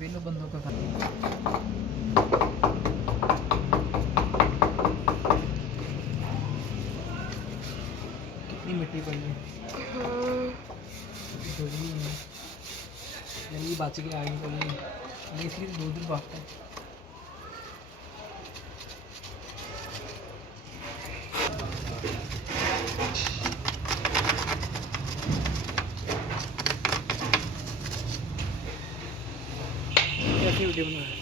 वेलो बंदों का खाना। कितनी मिट्टी पड़ी है। थोड़ी नहीं है, नहीं बच के आगे को नहीं, इसलिए दूर दूर भागता है। कैसी वीडियो बना रहे हैं?